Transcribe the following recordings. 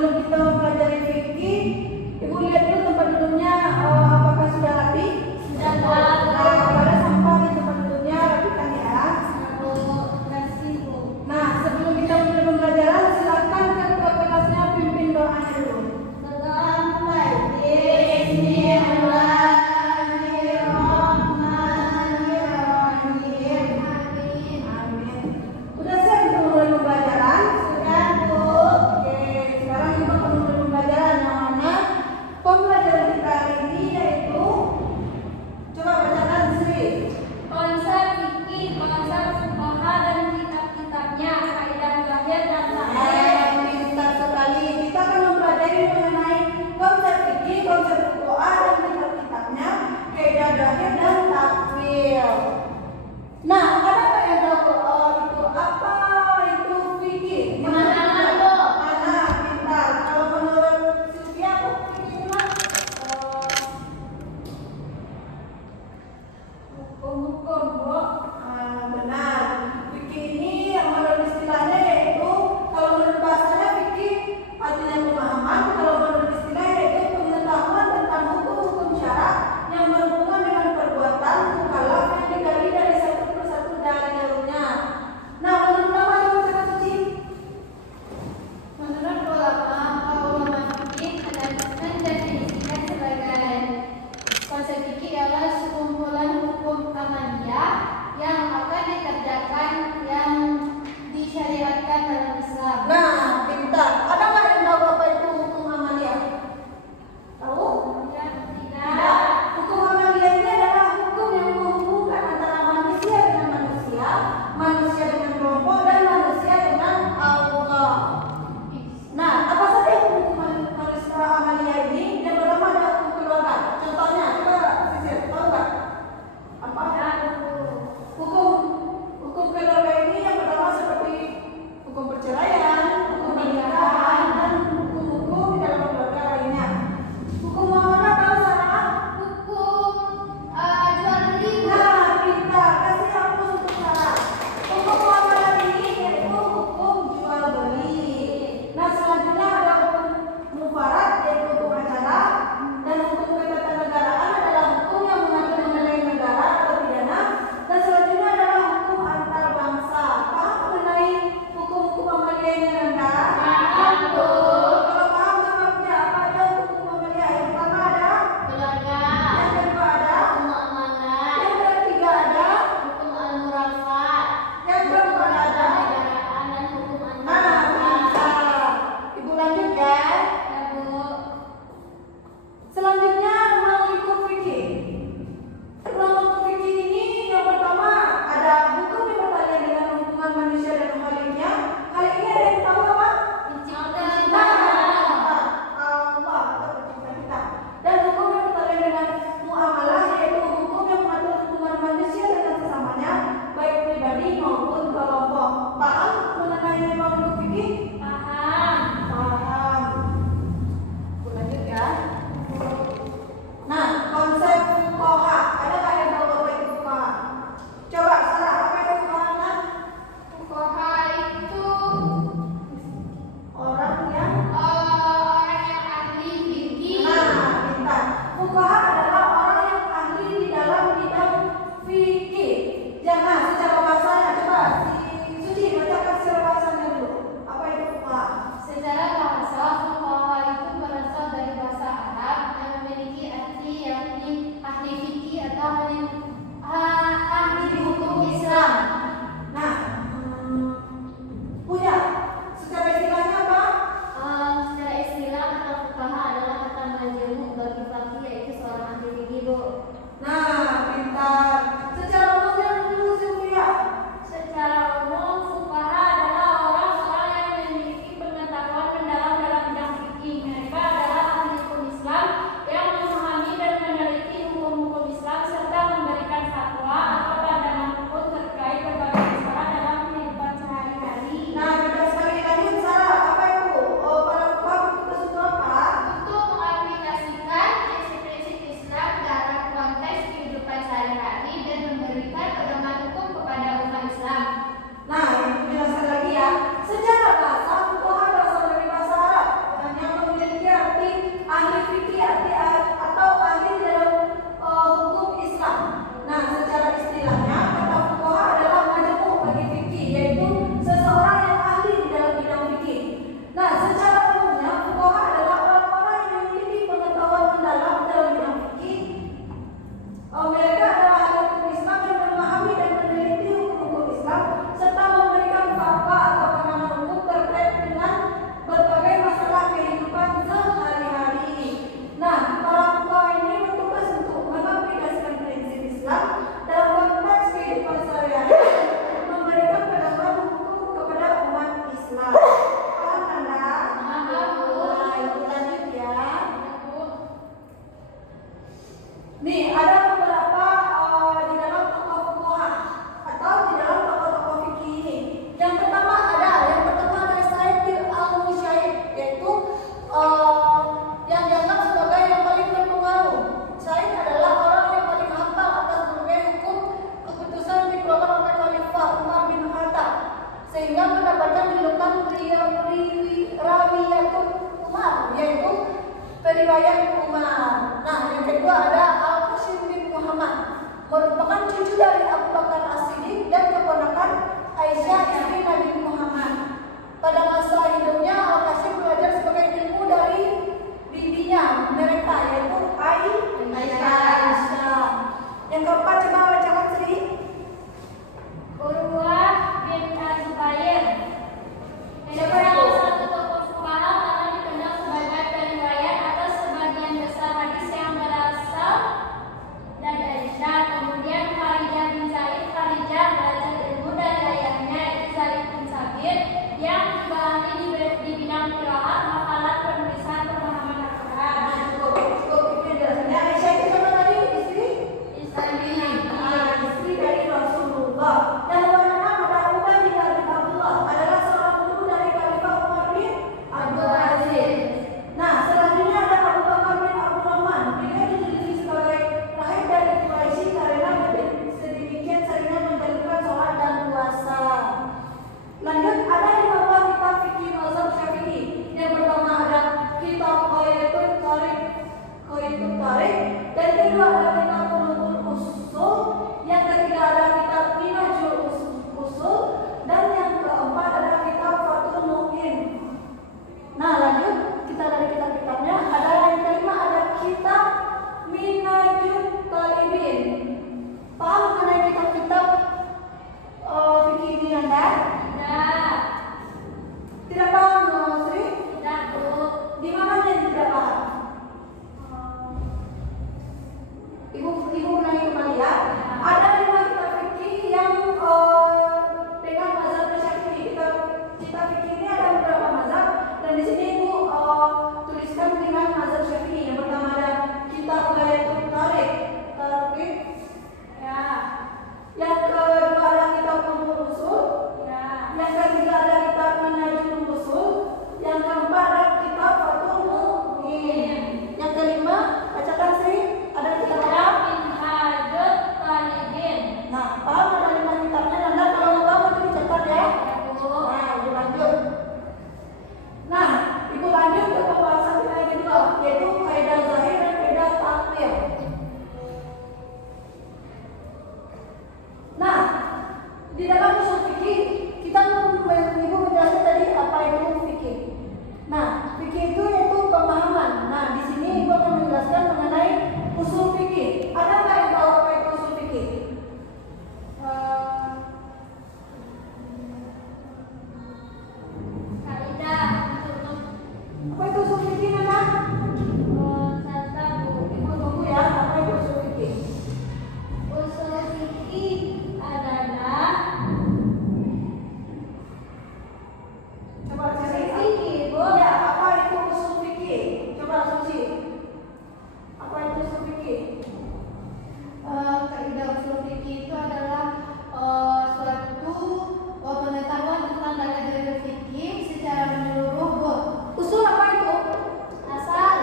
sebelum kita mempelajari fikih, Ibu lihat dulu tempat duduknya apakah sudah rapi? Sudah. Nah, kalau ada sampah di tempat duduknya rapikan ya. Nah, sebelum kita mulai pembelajaran, silakan ketua kelasnya pimpin doanya dulu. Udah siap untuk mulai pembelajaran? Sudah, Bu. Oke, sekarang Ibu akan periwayat Umar. Nah, yang kedua ada Al-Qasim bin Muhammad, merupakan cucu dari Abu Bakar As-Siddiq dan keponakan Aisyah istri Nabi Muhammad. Pada masa hidupnya Al-Qasim belajar sebagai ilmu dari bibinya mereka, yaitu Aisyah. Yang keempat, coba bacakan Sri. Urwah bin Az-Zubair. Siapa itu? Salah satu tokoh fuqaha karena dikenal sebagai periwayat atas sebagian besar hadis yang berasal dari Aisyah. Kemudian Kharijah bin Zaid. Kharijah belajar ilmu dari ayahnya yaitu Zaid bin Sabit yang juga ahli di bidang qiraat, hafalan, penulisan, pemahaman Al-Quran. Cukup itu jelasnya. Aisyah itu siapa tadi? Istri? Istri dari Rasulullah. Dan wanita pada Umar bin Abdullah adalah seorang guru dari Khalifah Umar bin Abdul Aziz. Nah, selanjutnya ada Abu Bakar bin Abdurrahman. Beliau dijuluki sebagai rahib dari Quraisy karena sedemikian seringnya menjalankan sholat dan puasa. Lanjut, ada di bawah kitab fikih mazhab Syafi'i. Yang pertama ada kitab Qaidut Tariq, dan kedua ada kitab Ulumul Usul, yang ketiga ada kitab Minhajul Usul, dan yang keempat ada kitab Fathul Mu'in. Nah, lanjut kita dari kitab-kitabnya. Ada yang kelima ada kitab Minhajul Talibin. Paham mengenai kitab-kitab fikih ini Anda? Tidak paham, Sri? Tidak, Bu. Di mana yang tidak paham? Ibu menanya kembali ya. Ada 5 kitab fikih yang dengan mazhab Syafi'i. Kitab fikih ini ada beberapa mazhab, dan di sini Ibu tuliskan dengan mazhab Syafi'i. Yang pertama ada kitab Qaidut Tariq. Ya. Yang kedua ada kitab Ulumul Usul. Ya. Yang ketiga ada kitab Minhajul Usul. Yang keempat ada kitab Fathul Mu'in. Yang kelima, bacakan Sri, ada kitab apa? Minhajul Talibin. Nah, paham ada 5 kitabnya. Anda kalau mau paham itu dicatat ya. Ya, Bu. Nah, Ibu lanjut. Nah, Ibu lanjut ke pembahasan kita yang kedua, yaitu kaidah zahir dan kaidah takwil. Nah, di dalam usul fikih kita Ibu menjelaskan tadi apa itu fikih. Nah, fikih itu yaitu pemahaman. Nah, di sini Ibu akan menjelaskan mengenai usul fikih. Ada nggak yang tahu apa itu usul fikih? Kaidah Apa itu usul fikih, Nana? tata, Bu. Ibu tunggu ya, apa itu usul fikih? Usul fikih adalah Coba cari. fikih, Bu. Ya, apa itu usul fikih? Coba Suci. Apa itu usul fikih? Kaidah usul fikih itu adalah suatu pengetahuan tentang dalil-dalil fikih secara menyeluruh, Bu. Usul apa itu? Asal.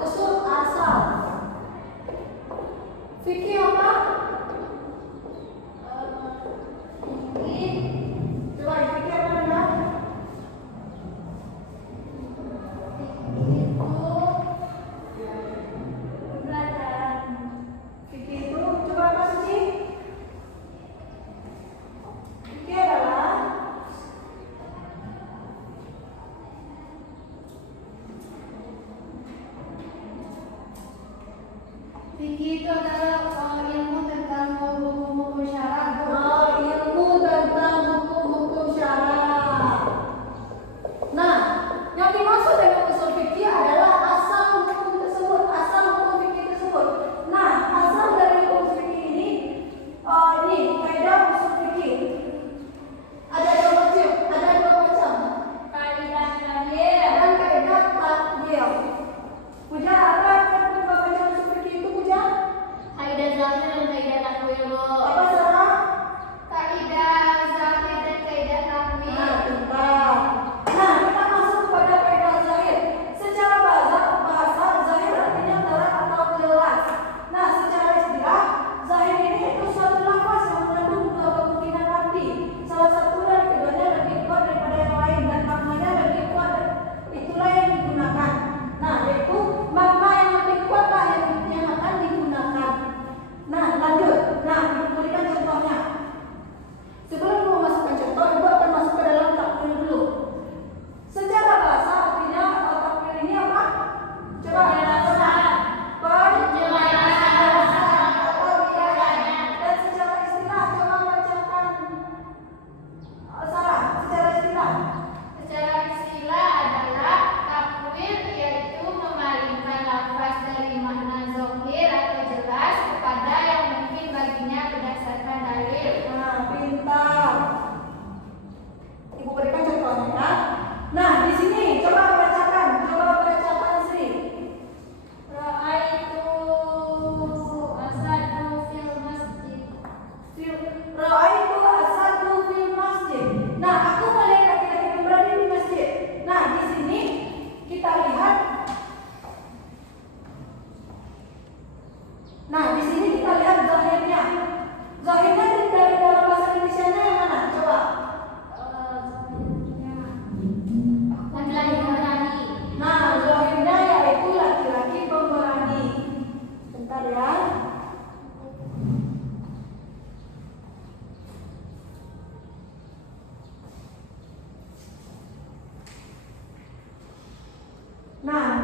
Usul asal. Fikih apa? Fikih Coba fikih apa Nana? itu pembelajaran. Fikih itu coba apa Suci? Fikih adalah Fikih itu adalah ilmu tentang hukum-hukum syara, Bu. ilmu tentang hukum-hukum syara. Nah, yang dimaksud dengan usul fikih adalah asal hukum tersebut, asal hukum fikih tersebut. Nah, asal dari hukum fikih ini kaidah usul fikih. Ada dua macam. Kaidah zahir. Dan kaidah takwil. Puja, apa kedua macam usul fikih itu, Puja? Kaidah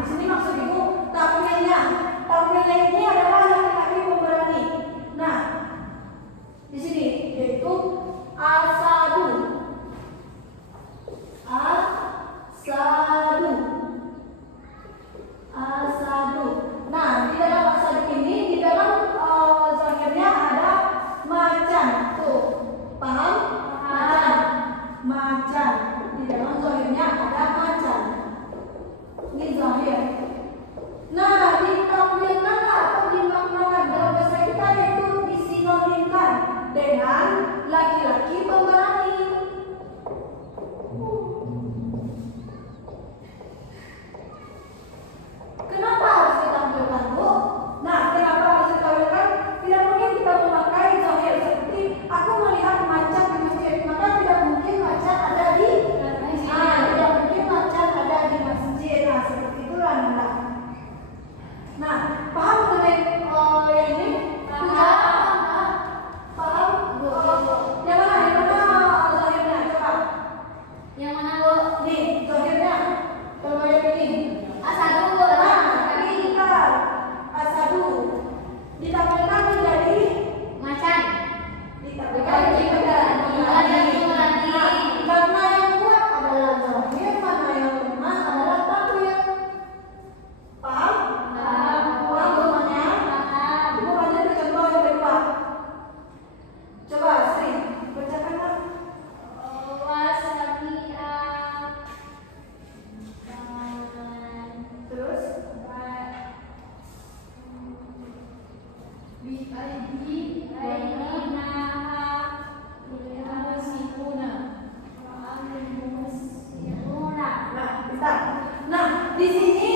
di sini maksud ibu takwilnya. Takwilnya ini adalah laki-laki pemberani. Nah, di sini yaitu asadu. Asadu. Asadu. Nah, di dalam asadu ini, di dalam zahirnya ada macan. Tuh, paham? Macan. Macan. Di dalam zahirnya ada macan. Ini zahir. Nah, ditakwilkan atau dimaknakan dalam bahasa kita yaitu disinonimkan dengan laki-laki pemberani. Kenapa harus ditampilkan, Bu? Nah, kenapa harus ditampilkan? Tidak mungkin kita memakai zahir seperti aku melihat macan di masjid, maka tidak mungkin macan ada di tidak mungkin macan ada di masjid. Nah, seperti itulah Nanda. Nah, paham mengenai yang ini? Paham? Yang mana zahirnya? Coba. Yang mana, Bu? Nih, zahirnya. Coba yang ini. Asadu. Pintar. Asadu. Ditampilkan menjadi Macan. ditampilkan menjadi pemberani. Karena yang kuat adalah zahir, mana yang lemah adalah takwil. Paham? Paham semuanya? Ibu lanjut ke contoh yang kedua. Coba Sri, bacakanlah. Terus nah, bentar. Nah, di sini